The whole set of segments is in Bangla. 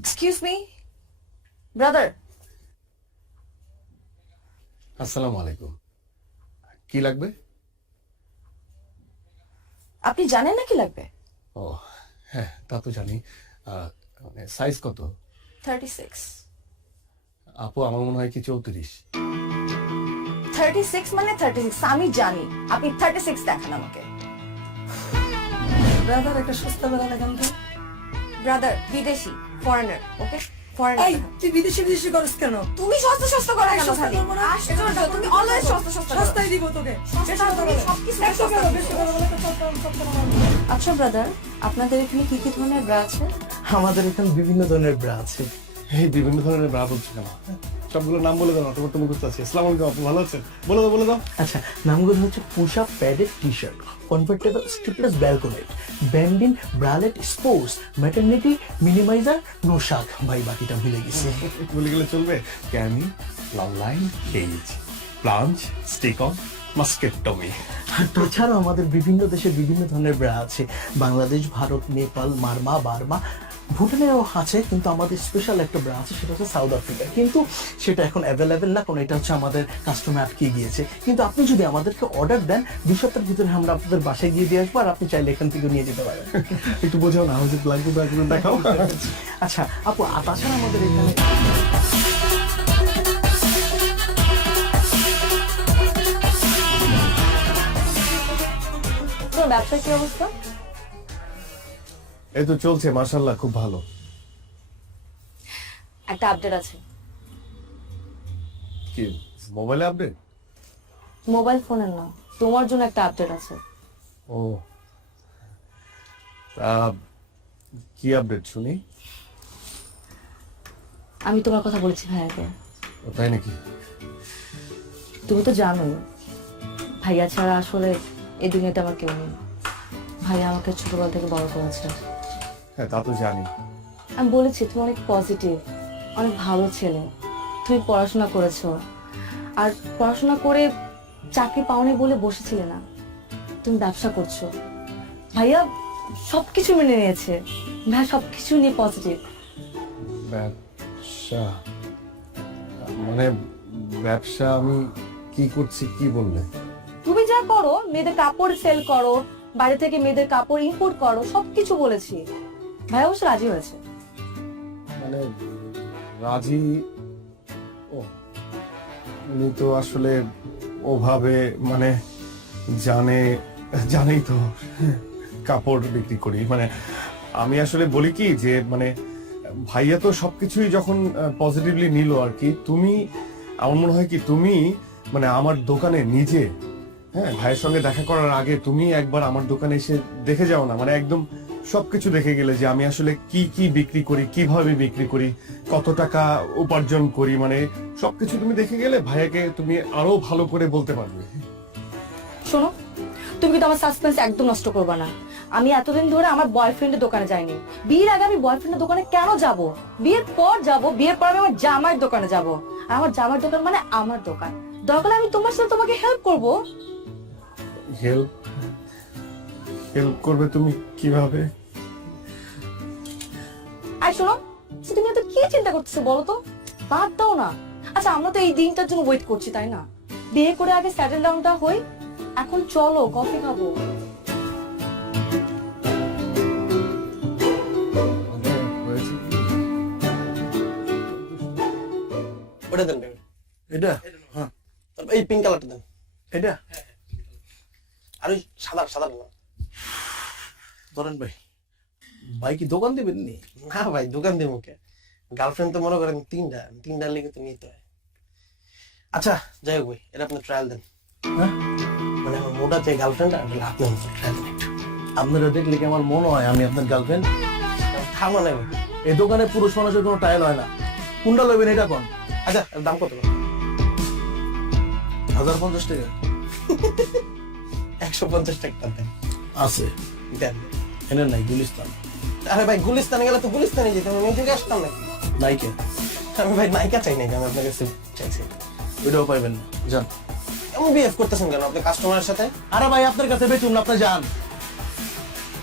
Excuse me brother. আসসালামু আলাইকুম। কি লাগবে? আপনি জানেন না কি লাগবে? ও হ্যাঁ, তা তো জানি। মানে সাইজ কত? 36। আপু আমার মনে হয় কি 34। 36 মানে 36, আমি জানি। আপনি 36 দেখান আমাকে। ব্রাদার একটা সস্তা বেলা লাগান তো। ব্রাদার বিদেশি, ফরেনার, ওকে? ফরেনার। এই তুই বিদেশি বিদেশি করিস কেন? তুমি সস্তা সস্তা করে কেন সস্তা খালি? করবো না। আশ্চর্য, তুমি অলওয়েজ সস্তা সস্তা করো। সস্তাই দিব তোকে। সস্তা বেশি কথা তুমি বলে। সবকিছু একশো সস্তা কেন? দিচ্ছ। বেশি কথা বলে তো সস্তা বানাবো। আচ্ছা ব্রাদার, আপনাদের এখানে কি কি ধরনের ব্রা আছে? আমাদের এখানে বিভিন্ন ধরনের ব্রা আছে। এই বিভিন্ন ধরনের ব্রা বলছি কেন? সবগুলো নাম বলে দাও না, তোমার তো মুখস্থ আছে। আসসালামু আলাইকুম আপু, ভালো আছেন? বলে দাও বলে দাও। আচ্ছা, নামগুলো হচ্ছে push up padded T shirt, convertible strapless balconette, bandeau bralette sports, maternity minimizer, নোশাক। ভাই বাকিটা ভুলে গেছি। বলে গেলে চলবে? Cami, long line, cage, plunge, stick on, mastectomy. আর তাছাড়াও আমাদের বিভিন্ন দেশে বিভিন্ন ধরনের ব্রা আছে। বাংলাদেশ, ভারত, নেপাল, মারমা, বার্মা, ভুটানেও আছে, কিন্তু আমাদের স্পেশাল একটা ব্রা আছে, সেটা হচ্ছে সাউথ আফ্রিকা। কিন্তু সেটা এখন অ্যাভেলেবেল না, কারণ এটা হচ্ছে আমাদের কাস্টমার আটকে গিয়েছে। কিন্তু আপনি যদি আমাদেরকে অর্ডার দেন, 2 সপ্তাহের ভিতরে আমরা আপনাদের বাসায় গিয়ে দিয়ে আসবো, আর আপনি চাইলে এখান থেকে নিয়ে যেতে পারেন। একটু বোঝাও না, আমার যে লাগবে ব্যাগগুলো দেখাও। আচ্ছা আপু, তাছাড়া আমাদের এখানে তোমার ব্যবসার কি অবস্থা? এই তো চলছে মাশাআল্লাহ, খুব ভালো। একটা আপডেট আছে। কি মোবাইলে আপডেট? মোবাইল ফোনের না, তোমার জন্য একটা আপডেট আছে। ও তা কি আপডেট শুনি? আমি তোমার কথা বলেছি ভাইয়াকে। ও তাই নাকি? তুমি তো জানোই ভাইয়া ছাড়া আসলে এই দুনিয়াতে আমার কেউ নেই। ভাইয়া আমাকে ছোটবেলা থেকে বড় করেছে। হ্যাঁ তা তো জানি। আমি বলেছি তুমি অনেক পজিটিভ, অনেক ভালো ছেলে। তুমি পড়াশোনা করেছো, আর পড়াশোনা করে চাকরি পাওনি বলে বসেছিলে না, তুমি ব্যবসা করছো। ভাইয়া সবকিছু মেনে নিয়েছে, ভাইয়া সবকিছু নিয়ে পজিটিভ। ব্যবসা মানে ব্যবসা আমি কি করছি কি বললে? তুমি যা করো, মেয়েদের কাপড় সেল করো, বাইরে থেকে মেয়েদের কাপড় ইম্পোর্ট করো, সবকিছু বলেছি। ভাইয়া অবশ্য রাজি হয়েছে। মানে রাজি? ও উনি তো আসলে ওভাবে মানে জানেই তো কাপড় বিক্রি করি। মানে আমি আসলে বলি কি যে মানে ভাইয়া তো সবকিছুই যখন পজিটিভলি নিল আর কি, তুমি আমার মনে হয় কি তুমি মানে আমার দোকানে নিজে, হ্যাঁ ভাইয়ের সঙ্গে দেখা করার আগে তুমি একবার আমার দোকানে এসে দেখে যাও না, মানে একদম সবকিছু দেখে গেলে যে আমি আসলে কি কি বিক্রি করি, কিভাবে বিক্রি করি, কত টাকা উপার্জন করি, মানে সবকিছু তুমি দেখে গেলে ভাইয়াকে তুমি আরো ভালো করে বলতে পারবে। শোনো, তুমি কিন্তু আমার সাসপেন্স একদম নষ্ট করবে না। আমি এতদিন ধরে আমার বয়ফ্রেন্ডের দোকানে যাইনি। বিয়ের আগে আমি বয়ফ্রেন্ডের দোকানে কেন যাব? বিয়ের পর যাব, বিয়ের পর আমি আমার জামাইয়ের দোকানে যাব। আর আমার জামাইয়ের দোকান মানে আমার দোকান। দরকার আমি তোমার সাথে তোমাকে হেল্প করব। হেল্প হেল্প করবে তুমি কিভাবে? আর শোনো, তুমি এত কি চিন্তা করতেছো বলো তো? বাদ দাও না। আচ্ছা, আমরা তো এই দিনটার জন্য ওয়েট করছি, তাই না? বিয়ে করে আগে সেটেল ডাউনটা হই। এখন চলো কফি খাবো। ওটা দেন। এটা হ্যাঁ, এই পিঙ্ক কালারটা দেন। এটা আর ওই সাদা সাদা না। ধরেন ভাই, ভাই কি দোকান দিবেন নি? না ভাই, দোকান দিয়ে মুখে গার্লফ্রেন্ড তো মনে করেন তিনটা লেগে তো নিতে হয়। আচ্ছা যাই হোক ভাই, এটা আপনি ট্রায়াল দেন। হ্যাঁ, মানে আমার মোটা চাই গার্লফ্রেন্ড, আর আপনার ট্রায়াল দেন একটু। আপনারা দেখলে কি আমার মনে হয় আমি আপনার গার্লফ্রেন্ড? থামা নাই ভাই। এই দোকানে পুরুষ মানুষের কোনো ট্রায়াল হয় না। কোনটা লইবেন এটা কোন? আচ্ছা, এর দাম কত? 1050 টাকা 150 টাকা দেন। আছে, দেন। এনে নাই গুলিস্তান। আরে ভাই, গুলিস্তানে গেলে তো গুলিস্তানে যেতে হবে, নিজেকে আসতাম নাকি? নাইকে আমি ভাই নায়িকা চাই নাকি? আমি আপনার কাছে চাইছি। ওইটাও পাইবেন না, যান। এমন বিহেভ করতেছেন কেন আপনি কাস্টমারের সাথে? আরে ভাই, আপনার কাছে বেচুন না, আপনি যান।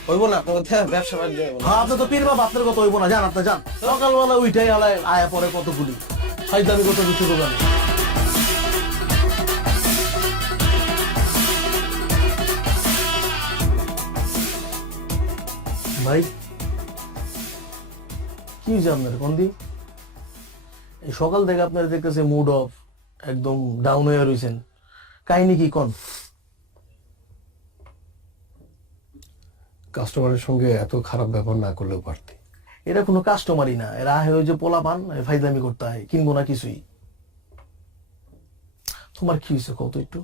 হইবো না আপনার কথা ব্যবসা বাণিজ্য হইবো না। হ্যাঁ, আপনি তো পীর বাবা, আপনার কথা হইব না, যান আপনি যান। সকালবেলা উইটাই আলায় আয়া পরে কতগুলি ফাইদামি কত কিছু দোকান। ভাই কি হয়েছে আপনার কন্দি? এই সকাল থেকে আপনার দেখতেছে মুড অফ, একদম ডাউন হয়ে রয়েছেন, কাহিনী কি কোন? কাস্টমারের সঙ্গে এত খারাপ ব্যবহার না করলেও পারতি। এরা কোনো কাস্টমারই না, এরা আহে ওই যে পোলা পান ফাইদামি করতে হয়, কিনবো না কিছুই। তোমার কি হয়েছে কত একটু?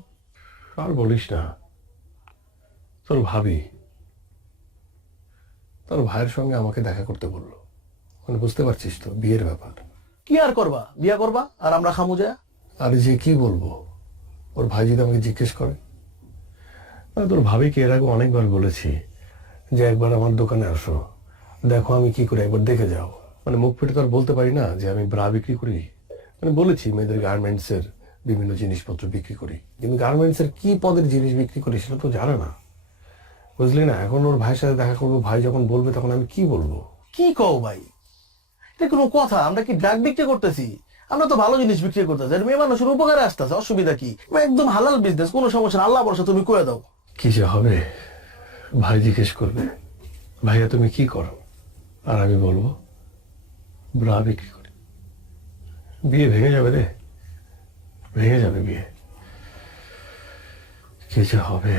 আর বলিস না, তোর ভাবি তোর ভাইয়ের সঙ্গে আমাকে দেখা করতে বললো। মানে বুঝতে পারছিস তো, বিয়ের ব্যাপার। কি আর করবা, বিয়া করবা আর আমরা খামু যা? আর যে কি বলবো, ওর ভাই যদি আমাকে জিজ্ঞেস করে। মানে তোর ভাবিকে এর আগে অনেকবার বলেছি যে একবার আমার দোকানে আসো, দেখো আমি কি করি, একবার দেখে যাও। মানে মুখ ফুটে তো আর বলতে পারি না যে আমি ব্রা বিক্রি করি। মানে বলেছি মেয়েদের গার্মেন্টস এর বিভিন্ন জিনিসপত্র বিক্রি করি, কিন্তু গার্মেন্টস এর কি পদের জিনিস বিক্রি করি সেটা তো জানে না, বুঝলি না। এখন ওর ভাইয়ের সাথে দেখা করবো, ভাই যখন বলবে তখন আমি কি বলবো? কি কও ভাই, এটা কোনো কথা? আমরা কি ড্রাগ বিক্রি করতেছি? আমরা তো ভালো জিনিস বিক্রি করতেছি, আর মেয়ে মানুষের উপকারে আসতেছে, অসুবিধা কি? একদম হালাল বিজনেস, কোনো সমস্যা না, আল্লাহ ভরসা, তুমি কয়ে দাও। কি যে হবে, ভাই জিজ্ঞেস করবে ভাইয়া তুমি কি করো, আর আমি বলবো ব্রা বিক্রি করি। বিয়ে ভেঙে যাবে রে, ভেঙে যাবে বিয়ে। কি যে হবে।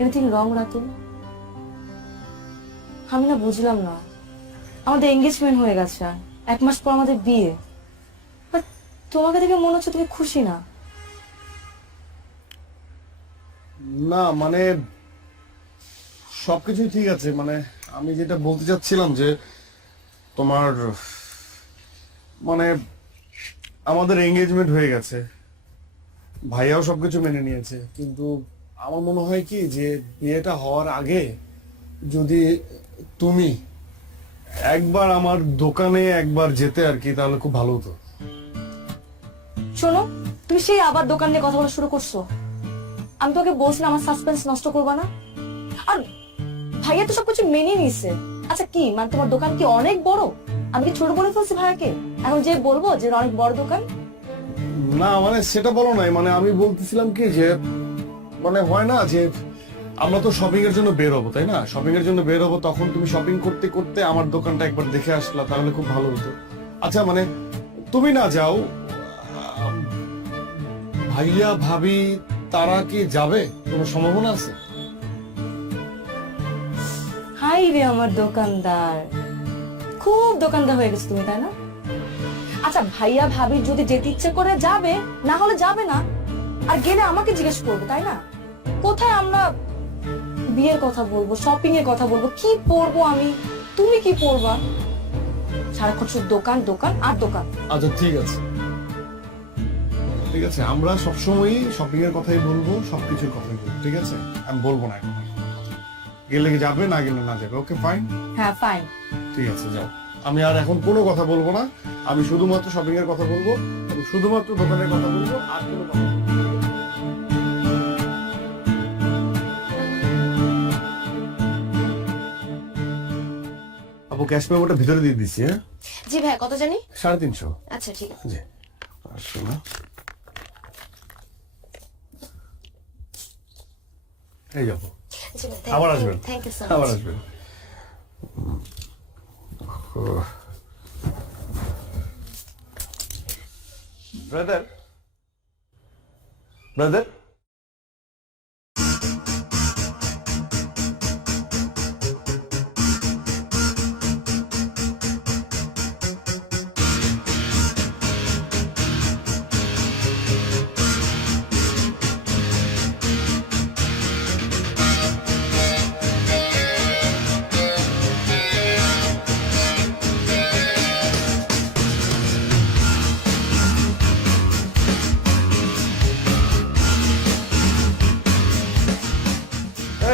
Anything wrong Ratul? আমি না বুঝলাম না, আমাদের এঙ্গেজমেন্ট হয়ে গেছে, 1 মাস পর আমাদের বিয়ে, বাট তোমাকে দেখে মনে হচ্ছে তুমি খুশি না। না মানে সবকিছুই ঠিক আছে, মানে আমি যেটা বলতে চাচ্ছিলাম যে তোমার মানে আমাদের এঙ্গেজমেন্ট হয়ে গেছে, ভাইয়াও সবকিছু মেনে নিয়েছে, কিন্তু আমার মনে হয় কি যে বিয়েটা হওয়ার আগে যদি তুমি একবার আমার দোকানে একবার যেতে আর কি, তাহলে খুব ভালো হতো। শোনো, তুমি সেই আবার দোকান নিয়ে কথা বলা শুরু করছো। আমি তোকে বলছিলাম আমার সাসপেন্স নষ্ট করবা না, আর ভাইয়া তো সবকিছু মেনে নিছে। আচ্ছা কি মানে তোমার দোকান কি অনেক বড়? আমি কি ছোট বলে ফেলছি ভাইয়াকে? এখন যে বলবো যে অনেক বড় দোকান? না মানে সেটা বলো নাই, মানে আমি বলতেছিলাম কি যে মানে হয় না যে আমরা তো শপিং এর জন্য বের হবো, তাই না? শপিং এর জন্য বের হবো, তখন তুমি শপিং করতে করতে আমার দোকানটা একবার দেখে আসলা, তাহলে খুব ভালো হতো। আচ্ছা মানে তুমি না যাও, ভাইয়া ভাবি তারা কি যাবে, কোনো সম্ভাবনা আছে? হাই রে আমার দোকানদার, খুব দোকানদার হয়ে গেছে তুমি, তাই না? আচ্ছা, ভাইয়া ভাবির যদি যেতে ইচ্ছে করে যাবে, না হলে যাবে না। আর গেলে আমাকে জিজ্ঞেস করবে, তাই না? কোথায় আমরা বিয়ের কথা বলবো, শপিং এর কথা বলবো, কি পরবো আমি, তুমি কি পরবা? সারাক্ষণ শুধু দোকান দোকান আর দোকান। আচ্ছা ঠিক আছে, ঠিক আছে, আমরা সবসময়ই শপিং এর কথাই বলবো, সবকিছুর কথাই বলবো, ঠিক আছে? আমি বলবো না এখন, গেলে যাবে, না গেলে না যাবে। ওকে ফাইন, হ্যাঁ ফাইন। ঠিক আছে, যাও। আমি আর এখন কোনো কথা বলবো না, আমি শুধুমাত্র শপিং এর কথা বলবো এবং শুধুমাত্র দোকানের কথা বলবো, আর কোনো কথা বলবো না। আপু ক্যাশ মেমোটা ভিতরে দিয়ে দিচ্ছি। হ্যাঁ, জি ভাই, কত জানি? 350। আচ্ছা ঠিক আছে। জি, আসো না, এই যাবো, জি ভাই, আবার আসবেন, থ্যাংক ইউ সো আবার মাচ। আসবেন। ব্রাদার, ব্রাদার,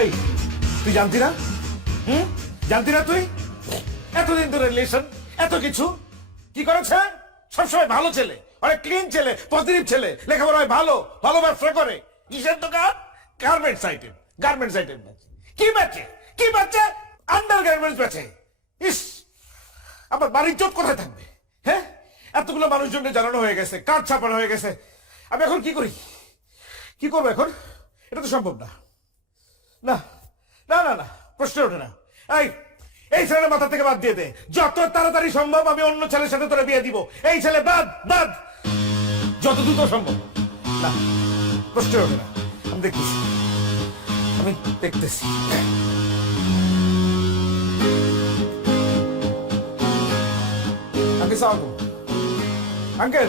এই তুই জানতি না? জানতি না তুই? এতদিন ধরে রিলেশন, এত কিছু কি করেছে? সবসময় ভালো ছেলে, অনেক ক্লিন ছেলে, পজিটিভ ছেলে, লেখাপড়ায় ভালো, ভালো ব্যবসা করে। কিসের দোকান? গার্মেন্টস আইটেম, গার্মেন্টস আইটেম বেচে। কি বেচে? কি বেচে? আন্ডার গার্মেন্টস বেচে। ইস, আমার বাড়ির চোট কোথায় থাকবে? হ্যাঁ, এতগুলো মানুষজনকে জানানো হয়ে গেছে, কার্ড ছাপানো হয়ে গেছে। আমি এখন কি করি? কি করবো এখন? এটা তো সম্ভব না। না না না না, প্রশ্ন ওঠে না। এই ছেলের মাথা থেকে বাদ দিয়ে দে, যত তাড়াতাড়ি সম্ভব আমি অন্য ছেলের সাথে তোরে বিয়ে দিব। এই ছেলে বাদ, বাদ, যত দ্রুত সম্ভব। না, প্রশ্ন ওঠে না। আমি দেখতেছি, আমি দেখতেছি। আঙ্কেল সালাম। আঙ্কেল,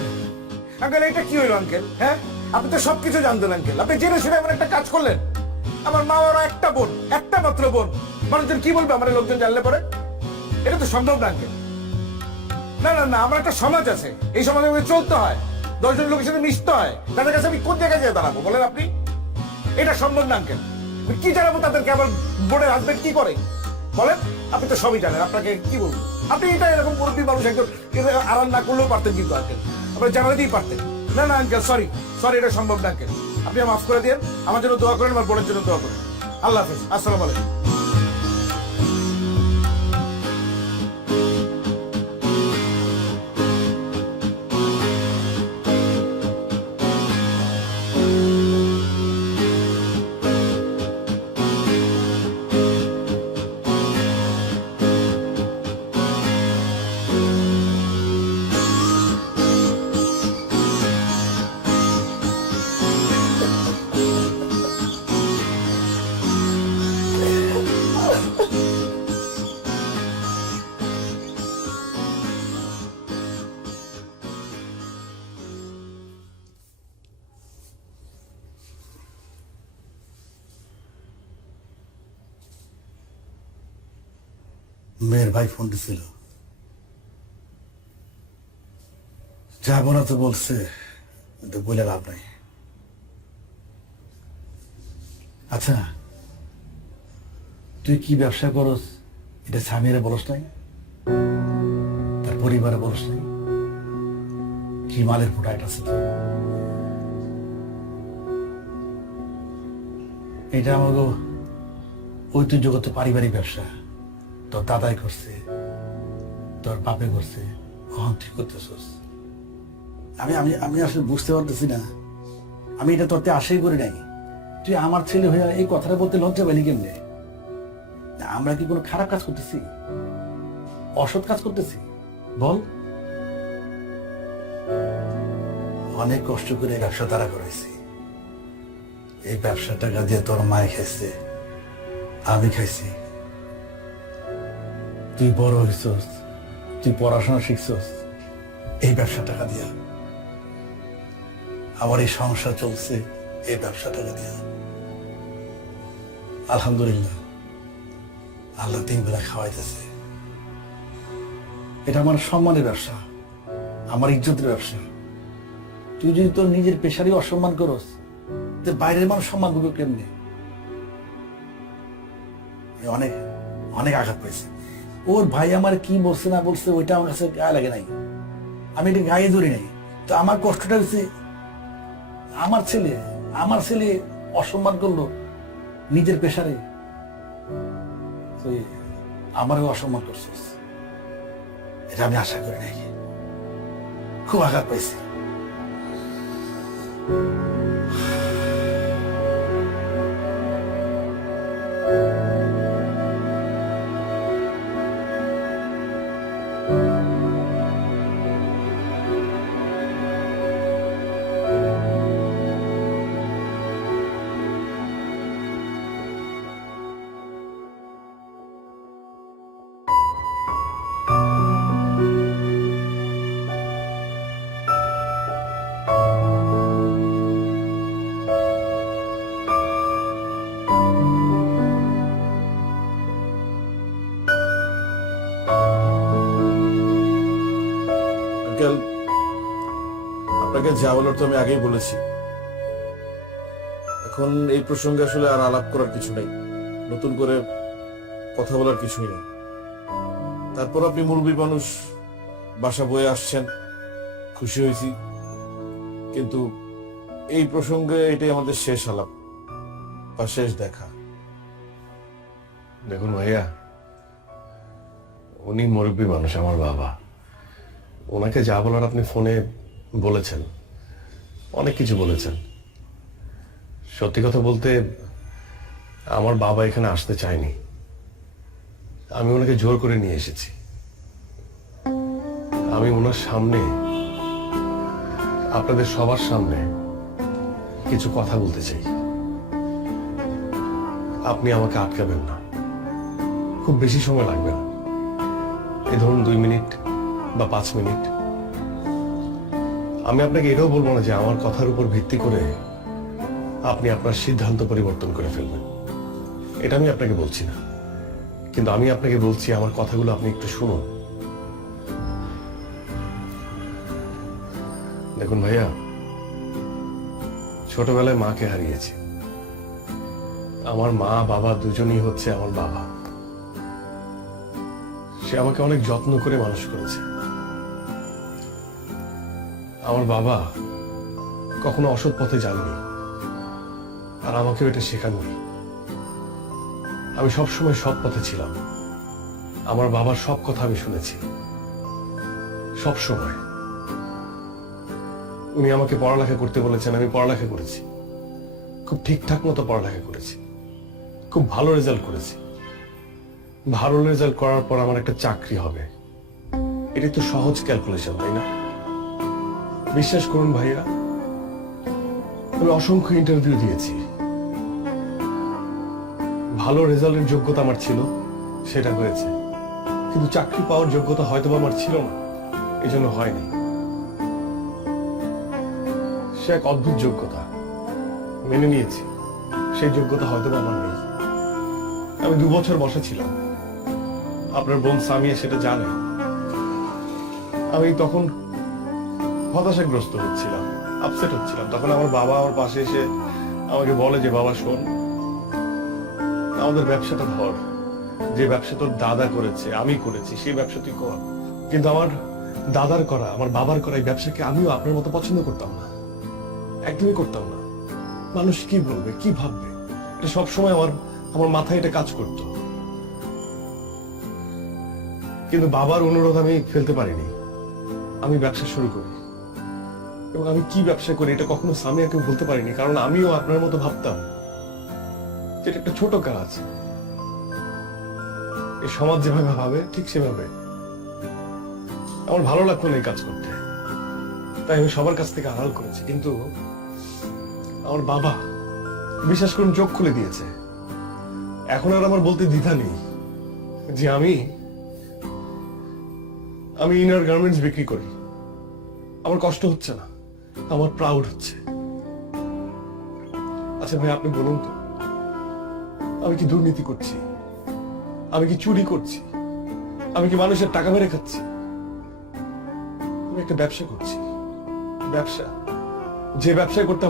আঙ্কেল এটা কি হইল আঙ্কেল? হ্যাঁ, আপনি তো সবকিছু জানতেন আঙ্কেল, আপনি জেনে শুনে এমন একটা কাজ করলেন। আমার মা ওরা একটা বোন, একটা মাত্র বোন, মানুষজন কি বলবে আমার লোকজন জানলে পরে? এটা তো সম্ভব না আঙ্কেল। না না না, আমার একটা সমাজ আছে, এই সমাজে আমাকে চলতে হয়, 10 জন লোকের সাথে মিশতে হয়, তাদের কাছে আমি কোন জায়গায় যেয়ে দাঁড়াবো বলেন আপনি? এটা সম্ভব না আঙ্কেল। আমি কি জানাবো তাদেরকে আমার বোনের হাজবেন্ড কি করে বলেন? আপনি তো সবই জানেন, আপনাকে কি বলবো? আপনি এটা এরকম মুরব্বী মানুষ একজন আড়াল না করলেও পারতেন কিন্তু আঙ্কেল, আপনি জানাতেই পারতেন। না না আঙ্কেল, সরি সরি, এটা সম্ভব না আঙ্কেল। আপনি মাফ করে দিন, আমার জন্য দোয়া করেন, আমার বোনের জন্য দোয়া করেন। আল্লাহ হাফেজ, আসসালামু আলাইকুম। মেয়ের ভাই ফোন দিছিল, যাবো না তো বলছে, কিন্তু বলে লাভ নাই। আচ্ছা, তুই কি ব্যবসা করস এটা স্বামীরে বলস নাই, তার পরিবারে বলস নাই? কি মালের প্রোডাক্ট আছে তো? এটা আমাকে ঐতিহ্যগত পারিবারিক ব্যবসা। তোর দাদাই করছে, তোর বাপে করছে, কখন তুই করতেছস? আমি আমি আমি আসলে বুঝতে পারতেছি না, আমি এটা তোরতে আশাই করি নাই। তুই আমার ছেলে হয়ে এই কথাটা বলতে লজ্জা পেলি কেমনে? আমরা কি কোনো খারাপ কাজ করতেছি, অসৎ কাজ করতেছি বল? ও অনেক কষ্ট করে এই ব্যবসা দাঁড়া করাইছি। এই ব্যবসা টাকা দিয়ে তোর মায় খাইছে, আমি খাইছি। তুই বড় হইছস, তুই পড়াশোনা শিখছস এই ব্যবসা টাকা দিয়া। আমার এই সংসার চলছে এই ব্যবসা টাকা দিয়া। আলহামদুলিল্লাহ, আল্লাহ 3 বেলা খাওয়াইতেছে। এটা আমার সম্মানের ব্যবসা, আমার ইজ্জতের ব্যবসা। তুই যদি তোর নিজের পেশারই অসম্মান করস, তো বাইরের মানুষ সম্মান করবে কেমনি? আমি অনেক অনেক আঘাত পেয়েছি। ওর ভাই আমার কি বলছে না বলছে ওইটা আমার কাছে গায়ে লাগে নাই, আমি এটা গায়ে ধরি নাই। তো আমার কষ্টটা হচ্ছে আমার ছেলে অসম্মান করলো নিজের পেশারে, তুই আমারও অসম্মান করছিস। এটা আমি আশা করি নাই, খুব আঘাত পাইছি। আঙ্কেল, আপনাকে যা বলার তো আমি আগেই বলেছি। এখন এই প্রসঙ্গে আসলে আর আলাপ করার কিছু নেই, নতুন করে কথা বলার কিছুই নেই। তারপর আপনি মুরব্বী মানুষ, বাসা বয়ে আসছেন, খুশি হয়েছি। কিন্তু এই প্রসঙ্গে এটাই আমাদের শেষ আলাপ বা শেষ দেখা। দেখুন ভাইয়া, উনি মুরব্বী মানুষ, আমার বাবা। ওনাকে যা বলার আপনি ফোনে বলেছেন, অনেক কিছু বলেছেন। সত্যি কথা বলতে আমার বাবা এখানে আসতে চায়নি, আমি ওনাকে জোর করে নিয়ে এসেছি। আমি ওনার সামনে, আপনাদের সবার সামনে কিছু কথা বলতে চাই। আপনি আমাকে আটকাবেন না, খুব বেশি সময় লাগবে না, এই ধরুন 2 মিনিট বা 5 মিনিট। আমি আপনাকে এটাও বলবো না যে আমার কথার উপর ভিত্তি করে আপনি আপনার সিদ্ধান্ত পরিবর্তন করে ফেলবেন, এটা আমি আপনাকে বলছি না। কিন্তু আমি আপনাকে বলছি, আমার কথাগুলো আপনি একটু শুনুন। দেখুন ভাইয়া, ছোটবেলায় মাকে হারিয়েছি। আমার মা বাবা দুজনই হচ্ছে আমার বাবা। সে আমাকে অনেক যত্ন করে মানুষ করেছে। আমার বাবা কখনো অসৎ পথে যাননি, আর আমাকেও এটা শেখাননি। আমি সবসময় সৎ পথে ছিলাম। আমার বাবার সব কথা আমি শুনেছি, সব সময়। উনি আমাকে পড়ালেখা করতে বলেছেন, আমি পড়ালেখা করেছি, খুব ঠিকঠাক মতো পড়ালেখা করেছি, খুব ভালো রেজাল্ট করেছি। ভালো রেজাল্ট করার পর আমার একটা চাকরি হবে, এটি তো সহজ ক্যালকুলেশন, তাই না? বিশ্বাস করুন ভাইয়া, আমি অসংখ্য ইন্টারভিউ দিয়েছি। ভালো রেজাল্টের যোগ্যতা আমার ছিল, সেটা হয়েছে। কিন্তু চাকরি পাওয়ার যোগ্যতা হয়তো আমার ছিল না, এই জন্য হয়নি। সে এক অদ্ভুত যোগ্যতা, মেনে নিয়েছি। সেই যোগ্যতা হয়তো আমার নেই। আমি 2 বছর বসা ছিলাম, আপনার বোন সামিয়া সেটা জানে। আমি তখন হতাশাগ্রস্ত হচ্ছিলাম, আপসেট হচ্ছিলাম। তখন আমার বাবা আমার পাশে এসে আমাকে বলে যে, বাবা শোন, আমাদের ব্যবসাটা ধর, যে ব্যবসা তোর দাদা করেছে, আমি করেছি, সেই ব্যবসা তুই কর। কিন্তু আমার দাদার করা, আমার বাবার করা এই ব্যবসাকে আমিও আপনার মতো পছন্দ করতাম না, একদমই করতাম না। মানুষ কি বলবে, কি ভাববে, এটা সবসময় আমার মাথায় এটা কাজ করত। কিন্তু বাবার অনুরোধ আমি ফেলতে পারিনি। আমি ব্যবসা শুরু করি, এবং আমি কি ব্যবসা করি এটা কখনো সামিয়াকে বলতে পারিনি, কারণ আমিও আপনার মতো ভাবতাম যেটা একটা ছোট কাজ। এই সমাজ যেভাবে ভাবে ঠিক সেভাবে। আমার ভালো লাগতো না এই কাজ করতে। তাই আমি সবার কাছ থেকে আড়াল করেছি, কিন্তু আমার বাবা বিশ্বাস করুন চোখ খুলে দিয়েছে। এখন আর আমার বলতে দ্বিধা নেই যে আমি ইনার গার্মেন্টস বিক্রি করি। আমার কষ্ট হচ্ছে না, আমার প্রাউড হচ্ছে। আচ্ছা ভাই, আপনি বলুন তো, আমি কি দুর্নীতি করছি? আমি কি চুরি করছি? আমি কি মানুষের টাকা মেরে খাচ্ছি? আমি একটা ব্যবসা করছি, ব্যবসা, যে ব্যবসা করতে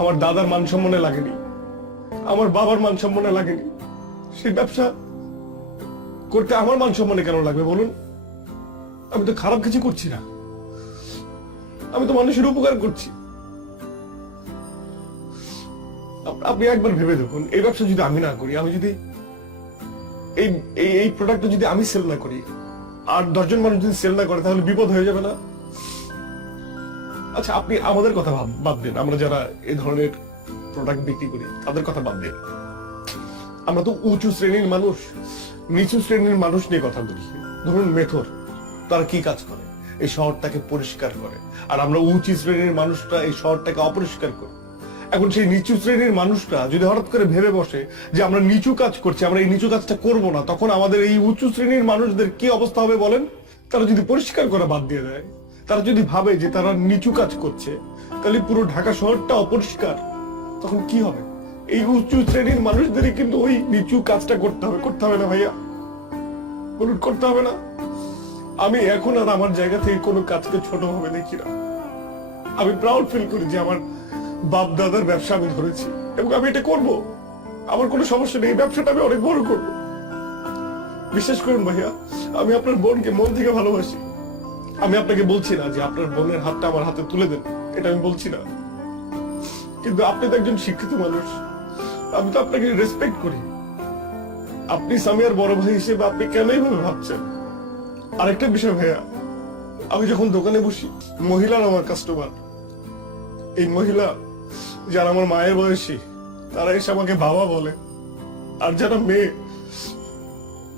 আমার দাদার মান সম্মানে লাগেনি, আমার বাবার মান সম্মানে লাগেনি, সেই ব্যবসা করতে আমার মান সম্মানে কেন লাগবে বলুন? আমি তো খারাপ কিছু করছি না, আমি তো মানুষের উপকার করছি। আপনি একবার ভেবে দেখুন, এই ব্যবসা যদি আমি না করি, আমি যদি এই প্রোডাক্টটা যদি আমি সেল না করি, আর 10 জন মানুষ যদি সেল না করে, তাহলে বিপদ হয়ে যাবে না? আচ্ছা, আপনি আমাদের কথা বাদ দেন, আমরা যারা এই ধরনের প্রোডাক্ট বিক্রি করি তাদের কথা বাদ দেন। আমরা তো উঁচু শ্রেণীর মানুষ, নিচু শ্রেণীর মানুষ নিয়ে কথা বলি। ধরুন মেথর, তারা কি কাজ করে? এই শহরটাকে পরিষ্কার করে। আর আমরা উঁচু শ্রেণীর মানুষরা এই শহরটাকে অপরিষ্কার করি। এখন সেই নিচু শ্রেণীর মানুষরা যদি হঠাৎ করে ভেবে বসে যে আমরা নিচু কাজ করছি, আমরা এই নিচু কাজটা করব না, তখন আমাদের এই উঁচু শ্রেণীর মানুষদের কি অবস্থা হবে বলেন? তারা যদি পরিষ্কার করা বাদ দিয়ে দেয়, তারা যদি ভাবে যে তারা নিচু কাজ করছে, তাহলে পুরো ঢাকা শহরটা অপরিষ্কার, তখন কি হবে? এই উঁচু শ্রেণীর মানুষদেরই কিন্তু ওই নিচু কাজটা করতে হবে না ভাইয়া? বলুন, করতে হবে না? আমি এখন আর আমার জায়গা থেকে কোনো কাজকে ছোট ভাবে দেখি না। আমি প্রাউড ফিল করি যে আমার বাপ দাদার ব্যবসা আমি ধরেছি, এবং আমি এটা করব। আমার কোনো সমস্যা নেই, এই ব্যবসাটা আমি অনেক বড় করব। বিশ্বাস করুন ভাইয়া, আমি আপনার বোনকে মন থেকে ভালোবাসি। আমি আপনাকে বলছি না যে আপনার বোনের হাতটা আমার হাতে তুলে দেন, এটা আমি বলছি না। কিন্তু আপনি তো একজন শিক্ষিত মানুষ, আমি তো আপনাকে রেসপেক্ট করি। আপনি সামিয়ার বড় ভাই হিসেবে আপনি কেন এইভাবে ভাবছেন? আরেকটা বিষয় ভাইয়া, আমি যখন দোকানে বসি, মহিলার আমার কাস্টমার, এই মহিলা যারা আমার মায়ের বয়সী, তারা এসে আমাকে বাবা বলে। আর যারা মেয়ে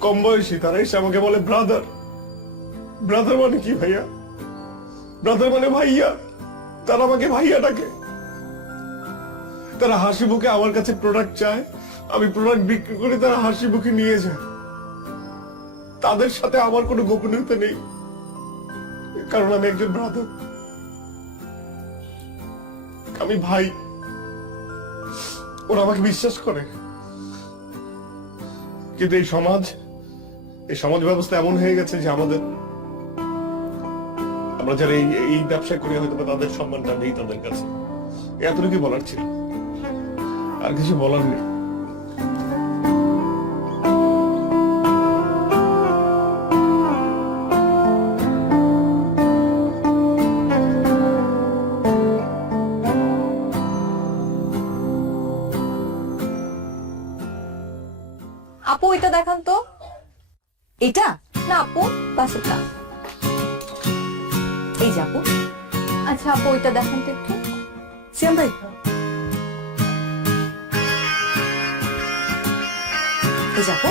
কম বয়সী, তারা এসে আমাকে বলে ব্রাদার। ব্রাদার মানে কি ভাইয়া? ব্রাদার মানে ভাইয়া। তারা আমাকে ভাইয়া ডাকে। তারা হাসি মুখে আমার কাছে প্রোডাক্ট চায়, আমি প্রোডাক্ট বিক্রি করে তারা হাসি মুখে নিয়ে যায়। তাদের সাথে আমার কোনো গোপনীয়তা নেই, কারণ আমি একজন ব্রাদার, আমি ভাই। ওরা আমাকে বিশ্বাস করে। কিন্তু এই সমাজ ব্যবস্থা এমন হয়ে গেছে যে আমরা যারা এই ব্যবসা করি, হয়তো তাদের সম্মানটা নেই তাদের কাছে। এতটুকু বলার ছিল, আর কিছু বলার নেই। আপু এটা দেখান তো। এটা না আপু, পাশেরটা। এই যে আপু। আচ্ছা আপু এটা দেখান তো একটু। সিয়াম ভাই, এই যে আপু।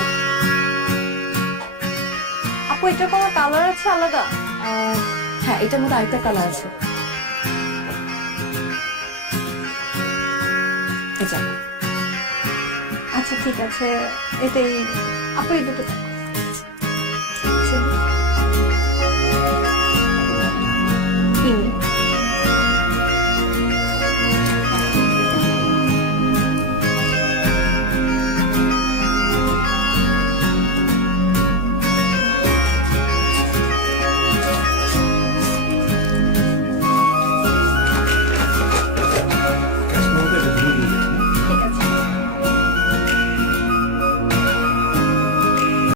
আপু এটার কোনো কালার আছে আলাদা? হ্যাঁ, এটার মধ্যে আরেকটা কালার আছে। এই যে আপু। আচ্ছা ঠিক আছে, এটাই আপু, এই দুটো